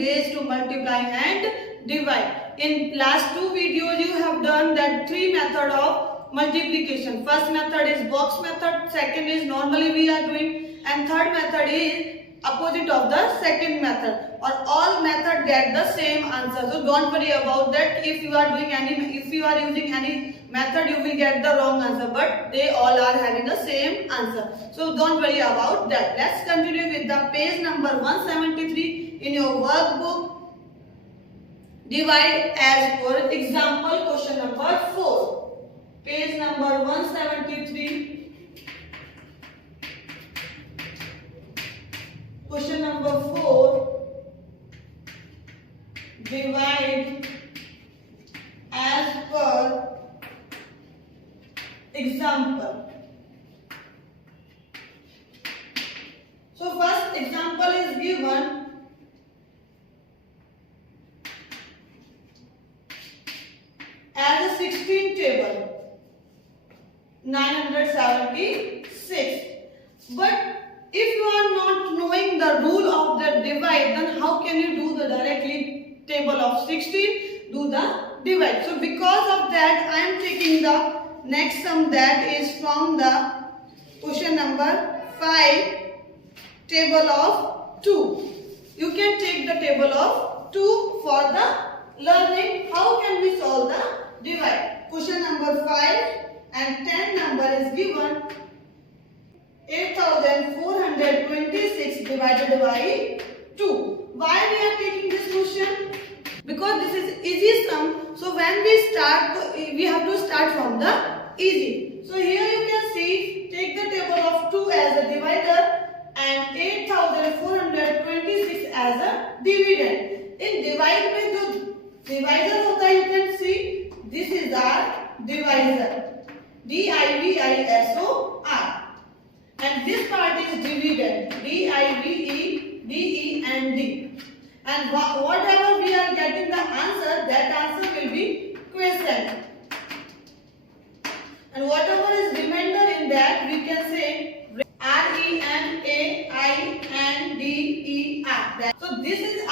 ways to multiply and divide. In last two videos you have done that three method of multiplication. First method is box method, second is normally we are doing, and third method is opposite of the second method, or all method get the same answer. So don't worry about that. If you are using any method, you will get the wrong answer, but they all are having the same answer. So don't worry about that. Let's continue with the page number 173 in your workbook. Divide as per example question number 4. Page number 173. Question number 4. Divide as per example. So first example is given. As a 16 table 976. But if you are not knowing the rule of the divide, then how can you do the directly table of 16 do the divide? So because of that, I am taking the next sum, that is from the question number 5, table of 2. You can take the table of 2 for the learning. How can we solve the divide? Question number 5 and 10 number is given. 8426 divided by 2. Why we are taking this question? Because this is easy sum. So when we start, we have to start from the easy. So here you can see, take the table of 2 as a divider and 8426 as a dividend. In divide में जो divisor होता है, you can see this is our divisor. D-I-V-I-S-O-R. And this part is dividend. D-I-V-E-D-E and D. And whatever we are getting the answer, that answer will be question. And whatever is remainder in that, we can say R-E-M-A-I-N-D-E-R. So this is the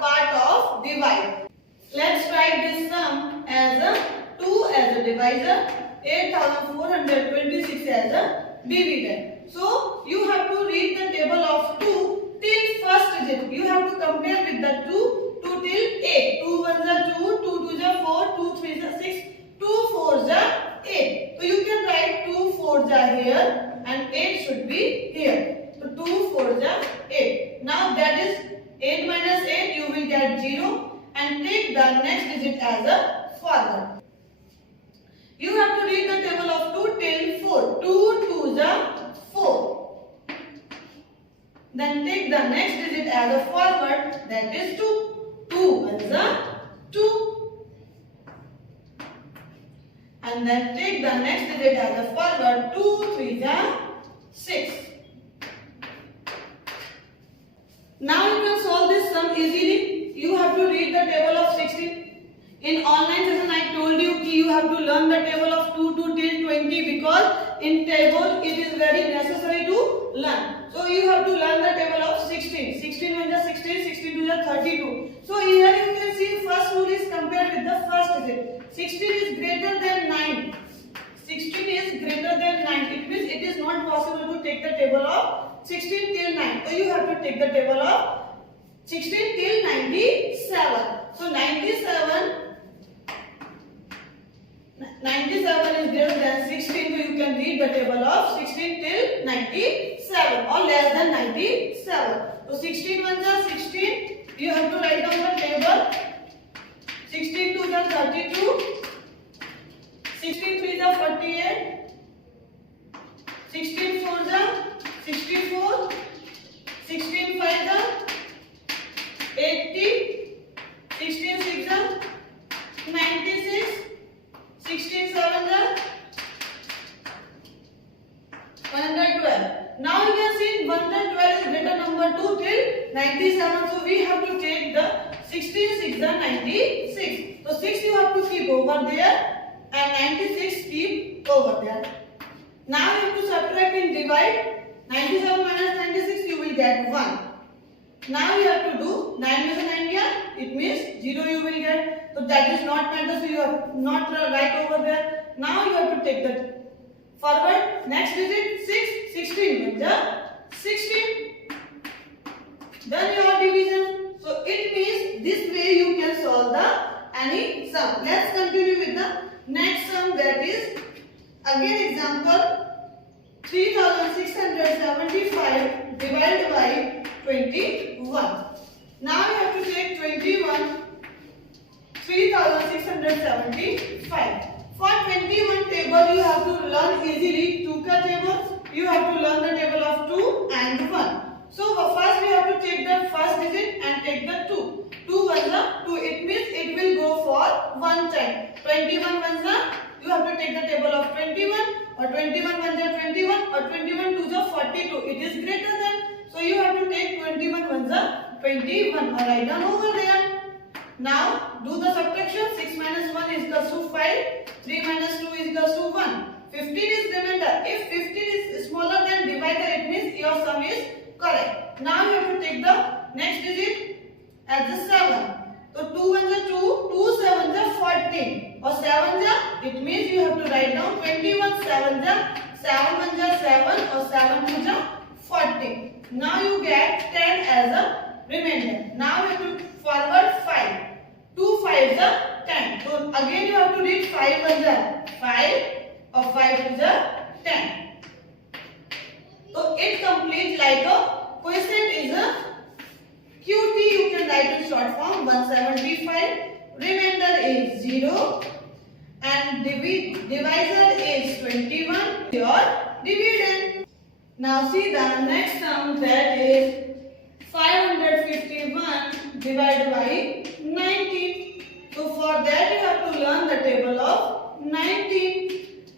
part of divide. Let's write this sum as a 2 as a divisor, 8426 as a dividend. So you have to read the table of 2 till first digit. You have to compare with the 2 till 8. 2 1s are 2, 2 2s are 4, 2 3s are 6, 2 4s are 8. So you can write 2 4s are here and 8 should be here. So 2 4s are 8. Now that is 8 minus 8, you will get 0 and take the next digit as a forward. You have to read the table of 2 till 4. 2 2s are 4. Then take the next digit as a forward, that is 2. 2 1s are 2. And then take the next digit as a forward, 2 3s are 6. Now you can solve this sum easily. You have to read the table of 16. In online session I told you that you have to learn the table of 2 to till 20, because in table it is very necessary to learn. So you have to learn the table of 16. 16 1s are 16, 16 2s are 32. So here you can see first rule is compared with the first digit. 16 is greater than 9. 16 is greater than 9. It means it is not possible to take the table of 16 till 9. So you have to take the table of 16 till 97. So 97 is greater than 16, so you can read the table of 16 till 97 or less than 97. So 16 1s are 16, you have to write down the table. 16 2s are 32, 16 3s are 48, 16 4s are 64, 16 5s are 80, 16 6s are 96, 16 7s are 112. Now you can see 112 is greater number 2 till 97. So we have to take the 16 6 are 96. So 6 you have to keep over there and 96 keep over there. Now you have to subtract and divide. 97 minus 96 you will get 1. Now you have to do 9 में से 9 गया, it means 0 you will get. So that is not matter, so you have not write over there. Now you have to take the forward next digit 6, 16 16. Done your division. So it means this way you can solve the any sum. Let's continue with the next sum, that is again example 3675 divided by 21. Now you have to take 21 3675. For 21 table you have to learn easily 2 ka table. You have to learn the table of 2 and 1. So first we have to take the first digit and take the 2. 2 ones are 2. It means it will go for 1 time. 21 ones are, you have to take the table of 21, or 21 ones are 21, or 21 twos are 42. It is greater than. So you have to take 21 ones are 21. Or write down over there. Now do the subtraction. 6 minus 1 is equals to 5. 3 minus 2 is equals to 1. 15 is remainder. If 15 is smaller than divisor, it means your sum is correct. Now you have to take the next digit as the 7. So 2 ones are 2, 2 sevens are 14. Or 7s are, it means you have to write down 21 sevens are, 7 ones are 7, or 7 twos are 40. Now you get 10 as a remainder. Now you have to forward 5. 2 5s are 10. So again you have to read 5 ones are 5, or 5 twos are 10. So it completes like a quotient is a QT, you can write in short form 175, remainder is 0, and divisor is 21, your dividend. Now see the next sum, that is 551 divided by 19. So for that you have to learn the table of 19.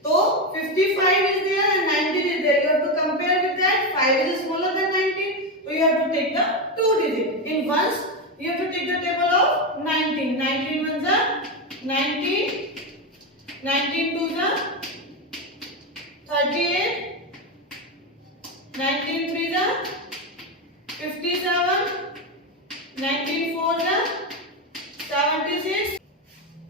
So 55 is there and 19 is there. You have to compare with that. 5 is smaller than 19. So you have to take the 2 digit. In ones, you have to take the table of 19. 19 ones are 19. 19 twos are 38. 19 threes are 57. 19 fours are 76.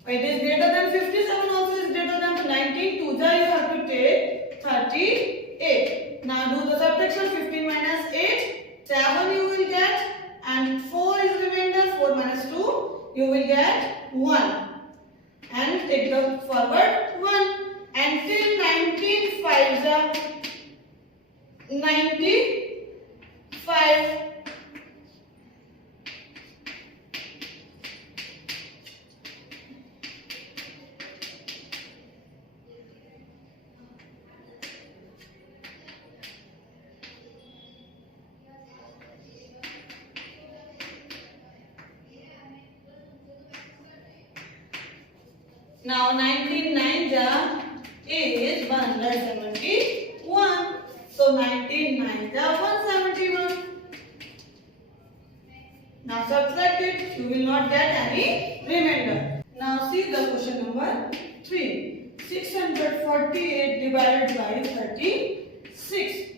It is greater than 57, also is greater than 19. Twos are, you have to take 38. Now do the subtraction. 15 minus 8, 7 you will get, and 4 is remainder. 4 minus 2, you will get 1. And take the forward 1. And till 19 5s are 95. Now 19 nines is 171. So 19 nines are 171. Now subtract it, you will not get any remainder. Now see the question number 3. 648 divided by 36.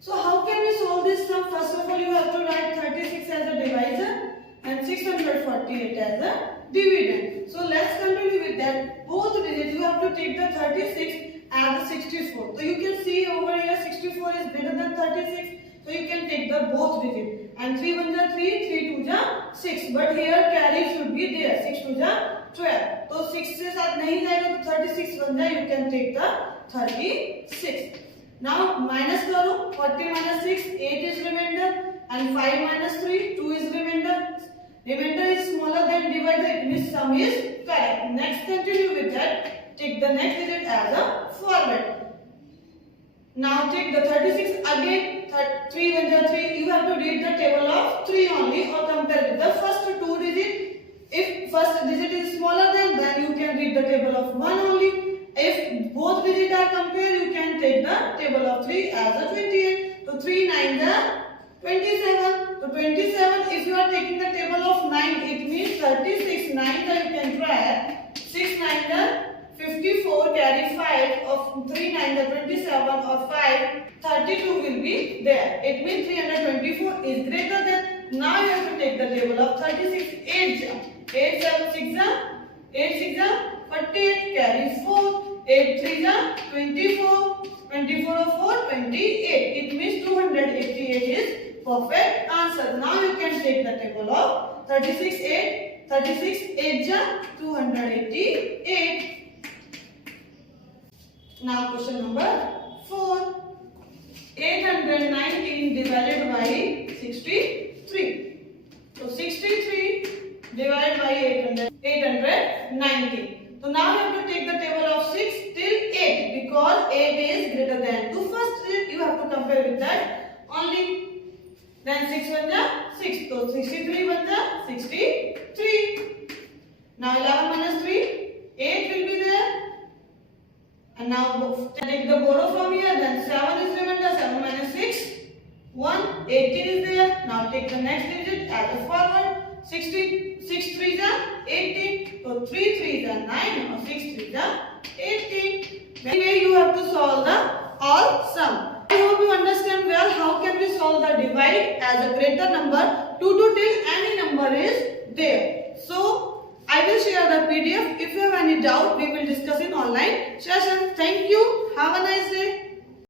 So how can we solve this sum? First of all, you have to write 36 as a divisor and 648 as a dividend. So let's continue with that. Both digits you have to take the 36 and the 64. So you can see over here 64 is greater than 36. So you can take the both digits. And 3 ones are 3, 3 twos are 6. But here carry should be there. 6 twos are 12. So 6 से साथ नहीं जाएगा तो 36 बन जाए. You can take the 36. Now minus करो. 40 minus 6, 8 is remainder. And 5 minus 3, 2 is remainder. Remainder is smaller than divisor, it means sum is correct. Next, continue with that. Take the next digit as a forward. Now take the 36 again. 3 ones are 3. You have to read the table of 3 only, or compare with the first 2 digits. If first digit is smaller than, then you can read the table of 1 only. If both digits are compared, you can take the table of 3 as a 28. So 3 9s are 27. So 27, if you are taking the table of 9, it means 36 9 that you can try. 6 9 are 54, carry 5, of 3 9 are 27, or 5, 32 will be there. It means 324 is greater than. Now you have to take the table of 36. 8 ja. 8 7 6 ja. 8 6 ja. 48. Carry 4. 8 3 ja. 24. 24 of 4. 28. It means 288 is perfect answer. Now you can take the table of 36 8. 36 8 ja. 288. Now question number 4. 819 divided by 63. So 63 divided by 819. So now you have to take the table of 6 till 8 because 8 is greater than 2. First you have to compare with that only. Then 6 1 6. So 63 1 63. Now 11 minus 3. 8 will be there. And now take the borrow from here. Then 7 is remainder. 7 minus 6. 1. 18 is there. Now take the next digit. Add it forward. 16. 6 3 is 18. So 3 3 is 9. Or 6 3 is 18. Anyway, you have to solve the all sum. I hope you understand well how can we solve the divide as a greater number to till any number is there. So I will share the PDF. If you have any doubt, we will discuss in online session. Thank you. Have a nice day.